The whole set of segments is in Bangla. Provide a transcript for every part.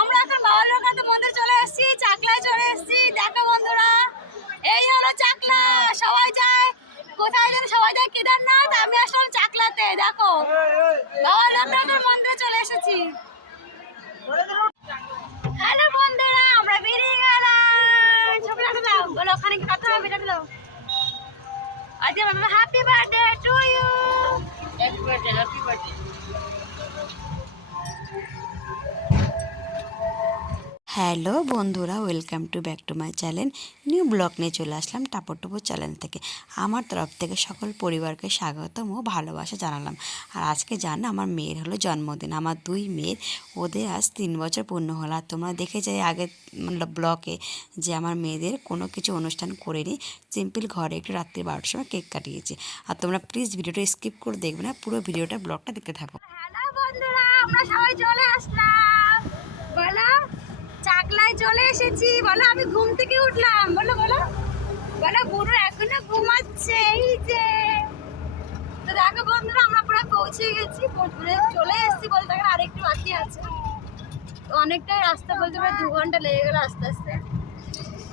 আমরা এখন বাবা লোকনাথ মন্দির চলে এসেছি, চাকলায় চলে এসেছি। দেখো বন্ধুরা, এই হলো চাকলা। সবাই যায় কোথায় যেন, সবাই যায় কেদারনাথ, আমি আসলাম চাকলাতে। দেখো বাবা লোকনাথের মন্দিরে চলে এসেছি। হ্যালো বন্ধুরা, আমরা বেরিয়ে গেলাম। ছবি রাখতে দাও, বলো ওখানে কি কথা হবে, রাখতে দাও। আজকে বাবা happy birthday to you. Happy birthday, happy birthday. Hello বন্ধুরা, welcome to back to my channel. New blog নিয়ে চলে আসলাম টাপর টুপুর চ্যানেল থেকে। আমার তরফ থেকে সকল পরিবারকে স্বাগতম ও ভালোবাসা জানালাম। আর আজকে জানো আমার মেয়ের হলো জন্মদিন, আমার দুই মেয়ের, ওদের আজ 3 বছর পূর্ণ হলো। আর তোমরা দেখে যাই আগে ব্লগে যে আমার মেয়েদের কোনো কিছু অনুষ্ঠান করিনি, সিম্পল ঘরে একটু রাত্রি 12টার সময় কেক কাটিয়েছি। আর তোমরা প্লিজ ভিডিওটা স্কিপ করে দেখবে না, পুরো ভিডিওটা ব্লগটা দেখতে থাকো। হ্যালো বন্ধুরা, আমরা সবাই চলে আসলাম। বলো চাকলায় চলে এসেছি। বলো আমি ঘুম থেকে উঠলাম। বলো বলো বলো, বুড়ো এখনো ঘুমাচ্ছে। এই যে তো দেখো বন্ধুরা, আমরা প্রায় পৌঁছে গেছি, চলে এসেছি বলতে গেলে আরেকটু বাকি আছে। তো অনেকটাই রাস্তা, বলতে প্রায় 2 ঘন্টা লেগে গেল আস্তে আস্তে।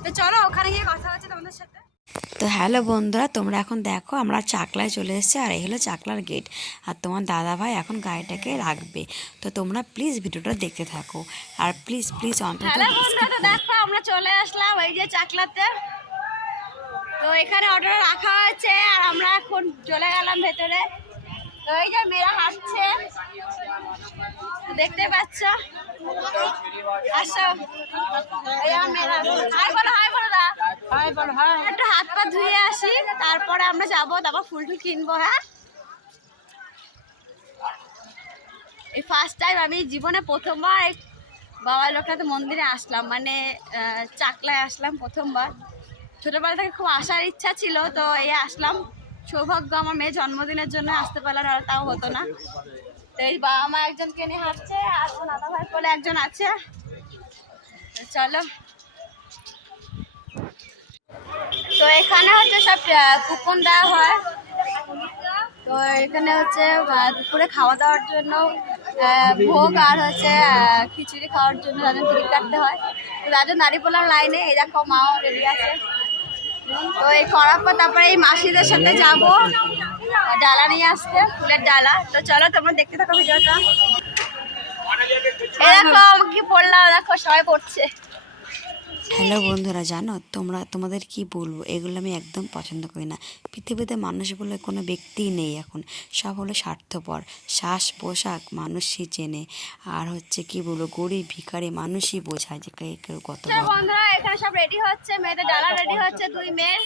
তো চলো ওখানে গিয়ে কথা হচ্ছে তোমাদের সাথে। তো হ্যালো বন্ধুরা, তোমরা এখন দেখো আমরা চাকলায় চলে এসেছি, আর এই হলো চাকলার গেট। আর তোমার দাদাভাই এখন গাড়িটাকে রাখবে, তো তোমরা প্লিজ ভিডিওটা দেখতে থাকো। আর প্লিজ প্লিজ অন্তত দেখো আমরা চলে আসলাম এই যে চাকলাতে। তো এখানে অটোটা রাখা হয়েছে, আর আমরা এখন চলে গেলাম ভেতরে। তো এই যে মেয়েরা হাঁটছে, দেখতে পাচ্ছ। আসো, এই আমার মেয়েরা। হাই বলো, হাই বলো দা। হাই বলো, হাই। একটু হাত পা ধুয়ে আসি, তারপরে আমরা যাবো, তারপর ফুল টুল কিনবো। হ্যাঁ, এই ফার্স্ট টাইম আমি জীবনে প্রথমবার বাবা লোকনাথ মন্দিরে আসলাম, মানে চাকলায় আসলাম প্রথমবার। ছোটবেলা থেকে খুব আসার ইচ্ছা ছিল, তো এই আসলাম। সৌভাগ্য আমার মেয়ে জন্মদিনের জন্য আসতে পারলাম, আর তাও হতো না। তো এই বাবা মা একজনকে নিয়ে হাঁটছে, আর দাদা ভাই বলে একজন আছে। চলো, তো এখানে হচ্ছে সব কুপন দেওয়া হয়। তো এখানে হচ্ছে দুপুরে খাওয়া দাওয়ার জন্য ভোগ, আর হচ্ছে খিচুড়ি খাওয়ার জন্য তাদের টিকিট কাটতে হয়। তো তাদের দাঁড়িয়ে পড়লাম লাইনে। এই দেখো মাও রেডি আছে। তো এই করার পর তারপরে এই মাসিদের সাথে যাবো ডালা নিয়ে আসতে, ফুলের ডালা। তো চলো তোমরা দেখতে থাকো ভিডিওটা। এই দেখো কি পড়লাম, দেখো সবাই পড়ছে। হ্যালো বন্ধুরা, জানো তোমাদের কি বলবো, এগুলো আমি একদম পছন্দ করি না। পৃথিবীতে মানুষ বলে কোনো ব্যক্তিই নেই এখন, সব হলো স্বার্থপর। শ্বাস পোশাক মানুষই চেনে, আর হচ্ছে কি বলবো, গরিব ভিখারি মানুষই বোঝায় যে কেউ কত। বন্ধুরা এখানে সব রেডি হচ্ছে, মেয়েদের ডালা রেডি হচ্ছে, 2 মেয়ে।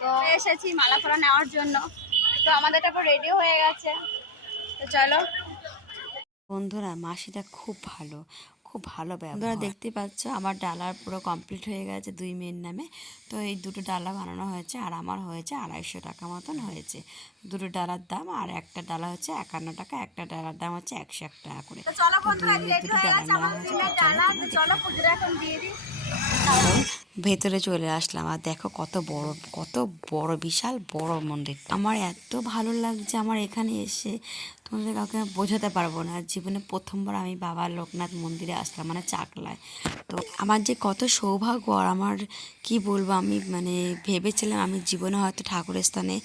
তো এসেছি মালা ফলা নেওয়ার জন্য। তো আমাদের তারপর রেডি হয়ে গেছে। তো চলো বন্ধুরা, মাসিটা খুব ভালো, খুব ভালো ব্যবহার। দেখতে পাচ্ছ আমার ডালার পুরো কমপ্লিট হয়ে গেছে 2 মেয়ের নামে। তো এই 2টো ডালা বানানো হয়েছে, আর আমার হয়েছে 250 টাকা মতন হয়েছে। 2টো ডালার দাম, আর একটা ডালা হচ্ছে 51 টাকা, একটা ডালার দাম হচ্ছে 101 টাকা করে। ভেতরে চলে আসলাম, আর দেখো কত বড় বিশাল বড় মন্দির। আমার এত ভালো লাগছে আমার এখানে এসে, তোমাদের কাউকে বোঝাতে পারবো না। জীবনে প্রথমবার আমি বাবা লোকনাথ মন্দিরে আসলাম, মানে চাকলায়। তো আমার যে কত সৌভাগ্য, আর আমার কি বলবো, আমি মানে ভেবেছিলাম আমি জীবনে হয়তো ঠাকুরের স্থানে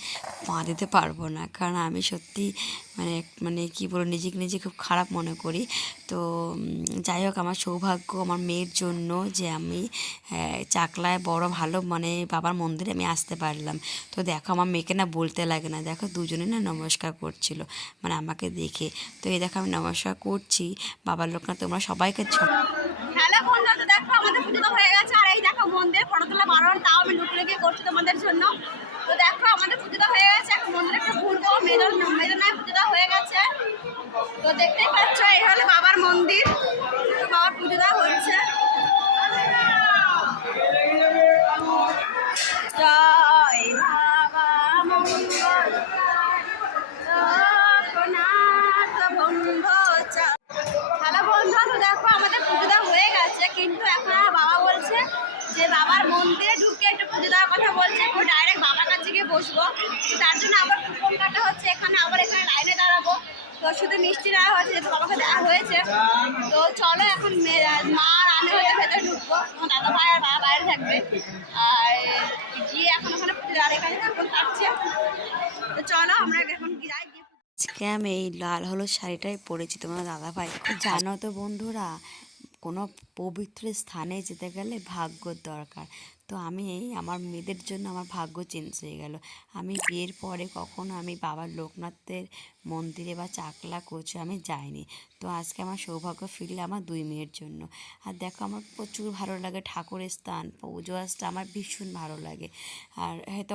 পা দিতে পারবো না, কারণ আমি সত্যি মানে কি বলবো, নিজে খুব খারাপ মনে করি। তো যাই হোক, আমার সৌভাগ্য আমার মেয়ের জন্য যে আমি চাকলায় বড় ভালো মানে বাবার মন্দিরে আমি আসতে পারলাম। তো দেখো আমার মেয়েকে না বলতে লাগে না, দেখো দুজনে না নমস্কার করছিল মানে আমাকে দেখে। তো এই দেখো আমি নমস্কার করছি বাবার লোকনাথ, তোমরা সবাইকে। হ্যালো বন্ধুরা, তো দেখো আমাদের পুজো তো হয়ে গেছে, আর এই দেখো মন্দিরে ফটো তোলা বারণ, তাও আমি ঢুকলে গিয়ে করছি তোমাদের জন্য। তো দেখো আমাদের পুজো তো হয়ে গেছে, এখন মন্দিরে একটু ঘুরবো। মেয়েদের নয় পুজো হয়ে গেছে। তো দেখতেই পাচ্ছ এই হলো বাবার মন্দির। তো বাবার পুজো দেওয়া হচ্ছে। জয় বাবা মঙ্গল লোকনাথ ভঙ্গচা। হ্যালো বন্ধুরা, তো দেখো আমাদের পুজো দেওয়া হয়ে গেছে, কিন্তু এখন বাবা বলছে যে বাবার মন্দিরে ঢুকে একটু পুজো দেওয়ার কথা বলছে। এখন ডাইরেক্ট বাবার কাছে গিয়ে বসবো, তার জন্য আবার কুপন কাটা হচ্ছে। এখানে আবার এখানে লাইনে দাঁড়াবো। তো শুধু মিষ্টি দেওয়া হয়েছে, যেহেতু বাবাকে দেওয়া হয়েছে। তো চলো এখন মা আর আমি হয়ে ভেতরে ঢুকবো, আমার দাদা ভাই আর বাবা বাইরে থাকবে। আর গিয়ে এখন ওখানে আর এখানে কুপন কাটছে। তো চলো আমরা এখন যাই গিয়ে। আজকে আমি এই লাল হলুদ শাড়িটাই পরেছি তোমার দাদা ভাই। জানো তো বন্ধুরা, কোনো পবিত্র স্থানে যেতে গেলে ভাগ্যর দরকার। তো আমি আমার মেয়েদের জন্য আমার ভাগ্য চেঞ্জ হয়ে গেল। আমি বিয়ের পরে কখনো আমি বাবার লোকনাথের মন্দিরে বা চাকলা কোচে আমি যাইনি। তো আজকে আমার সৌভাগ্য ফিরলে আমার 2 মেয়ের জন্য। আর দেখো আমার প্রচুর ভালো লাগে ঠাকুরের স্থান, পুজো আসতে আমার ভীষণ ভালো লাগে। আর হয়তো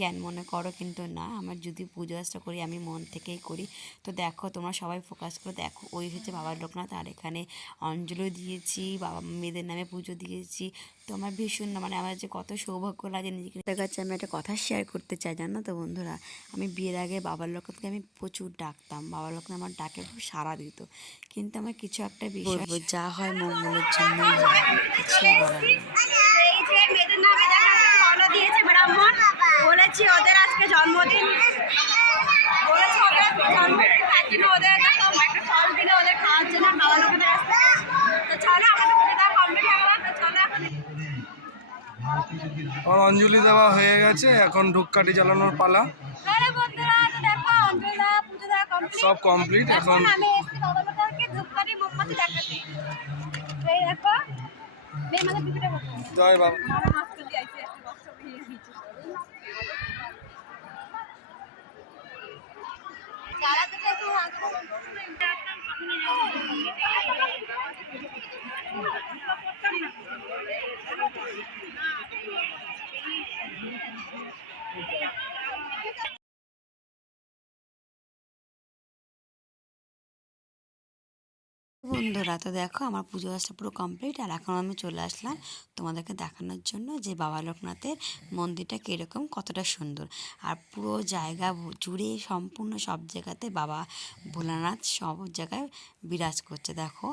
জ্ঞান মনে করো, কিন্তু না, আমার যদি পুজো আসটা করি আমি মন থেকেই করি। তো দেখো তোমরা সবাই ফোকাস করে দেখো, ওই হচ্ছে বাবার লোকনাথ, আর এখানে অঞ্জলি দিয়েছি, বাবা মেয়েদের নামে পুজো দিয়েছি। তো আমার ভীষণ মানে আমার যে কত সৌভাগ্য লাগে নিজেকে কাছে। আমি একটা কথা শেয়ার করতে চাই, জানো তো বন্ধুরা, আমি বিয়ের আগে বাবার লোকনাথকে আমি প্রচুর ডাকতাম, বাবার লোকনাথ আমার ডাকে খুব সাড়া দিত। কিন্তু আমার কিছু একটা বিষয় যা হয় মঙ্গলের জন্যই হয়, কিছুই বলার নেই। এই যে মেয়েদের নামে দেখা ফলো দিয়েছে ব্রাহ্মণ, বলেছি ওদের আজকে জন্মদিন, বলেছি ওদের আজকে জন্মদিন, তার জন্য ওদের একটা ফল দিলে ওদের খাওয়ার জন্য খাওয়ানো ওদের আসতে। তো চলো আমাদের পুজো দেওয়া কমপ্লিট হয়ে গেল। তো চলো এখন আমার অঞ্জলি দেওয়া হয়ে গেছে, এখন ধূপকাঠি জ্বালানোর পালা। হ্যালো বন্ধুরা, তো দেখো অঞ্জলি দেওয়া পুজো দেওয়া কমপ্লিট, সব কমপ্লিট। এখন আমি এসেছি বাবা লোকনাথকে ধূপকাঠি মোমবাতি দেখাতে। তো এই দেখো মেয়ে আমাদের পিপিটা করতে জয় বাবা। মামা হাত করে আইছে একটা বক্স ভিড় দিচ্ছে। যারা তো একটু হাত বন্ধুরা, তো দেখো আমার পুজো আসটা পুরো কমপ্লিট। আর এখন আমি চলে আসলাম তোমাদেরকে দেখানোর জন্য যে বাবা লোকনাথের মন্দিরটা কীরকম, কতটা সুন্দর। আর পুরো জায়গা জুড়ে সম্পূর্ণ সব জায়গাতে বাবা ভোলানাথ সব জায়গায় বিরাজ করছে দেখো।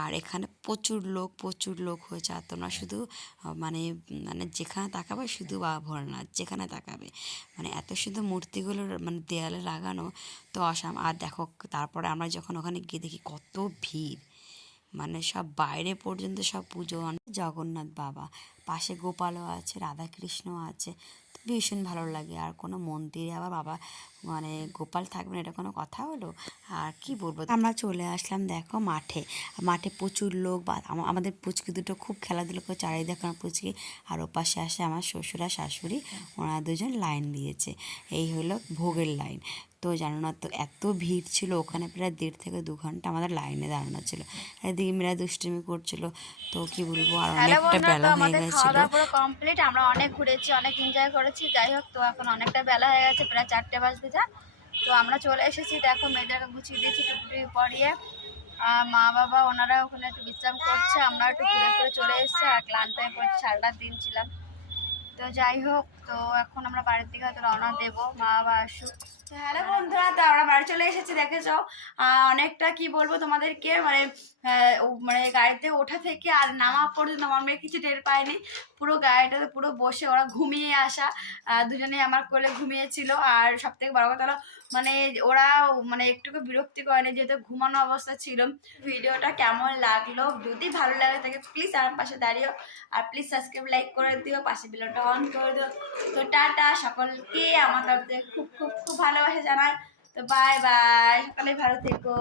আর এখানে প্রচুর লোক হয়েছে। আর তোমরা শুধু মানে মানে যেখানে তাকাবে শুধু বাবা ভোলানাথ, যেখানে তাকাবে মানে এত শুধু মূর্তিগুলো মানে দেয়ালে লাগানো, তো অসাম। আর দেখো তারপরে আমরা যখন ওখানে গিয়ে দেখি কত ভিড়, মানে সব বাইরে পর্যন্ত সব পুজো। জগন্নাথ বাবা, পাশে গোপালও আছে, রাধাকৃষ্ণ আছে, তো ভীষণ ভালো লাগে। আর কোনো মন্দিরে আবার বাবা মানে গোপাল থাকবে না, এটা কোনো কথা হলো? আর কি বলবো, আমরা চলে আসলাম দেখো মাঠে প্রচুর লোক। বা আমাদের পুচকি দুটো খুব খেলাধুলো করে, চারিদিকে দেখো আমার পুচকি। আর ওপাশে আসে আমার শ্বশুর আর শাশুড়ি, ওনারা দুজন লাইন দিয়েছে, এই হলো ভোগের লাইন। তো জানো না তো এত ভিড় ছিল ওখানে, প্রায় 1.5 থেকে 2 ঘন্টা আমাদের লাইনে দাঁড়ানো ছিল। এদিকে মেয়েরা দুষ্টুমি করছিল, তো কি বলবো, আর অনেকটা বেলা হয়ে গেছিল। পুরো কমপ্লিট, আমরা অনেক ঘুরেছি, অনেক এনজয় করেছি। যাই হোক, তো এখন অনেকটা বেলা হয়ে গেছে, প্রায় 4টে বাজতে যা। তো আমরা চলে এসেছি, দেখো মেয়েদেরকে গুছিয়ে দিয়েছি টুকটুকি পরিয়ে। মা বাবা ওনারা ওখানে একটু বিশ্রাম করছে, আমরা একটু ঘুরে ঘুরে চলে এসেছি। আর ক্লান্ত হয়ে পড়েছি, সারাটা দিন ছিলাম। তো যাই হোক, তো এখন আমরা বাড়ির দিকে হয়তো রওনা দেবো, মা বাবা আসুক। তো হ্যালো বন্ধুরা, তো আমরা বাড়ি চলে এসেছি, দেখেছো অনেকটা কি বলবো তোমাদেরকে, মানে গাড়িতে ওঠা থেকে আর নামা পর্যন্ত আমার মেয়ে কিছু টের পায়নি। পুরো গাড়িটাতে পুরো বসে ওরা ঘুমিয়ে আসা, দুজনেই আমার কোলে ঘুমিয়েছিল। আর সব থেকে বড় কথা হলো মানে ওরা মানে একটুকু বিরক্তি করেনি, যেহেতু ঘুমানো অবস্থা ছিল। ভিডিওটা কেমন লাগলো, যদি ভালো লাগে থাকে প্লিজ আমার পাশে দাঁড়িয়েও, আর প্লিজ সাবস্ক্রাইব লাইক করে দিও, পাশে বেলটা অন করে দিও। তো টাটা সকলকে আমার তরফ থেকে খুব খুব খুব ভালোবাসা জানাই। তো বাই বাই, সকালে ভালো থেকো।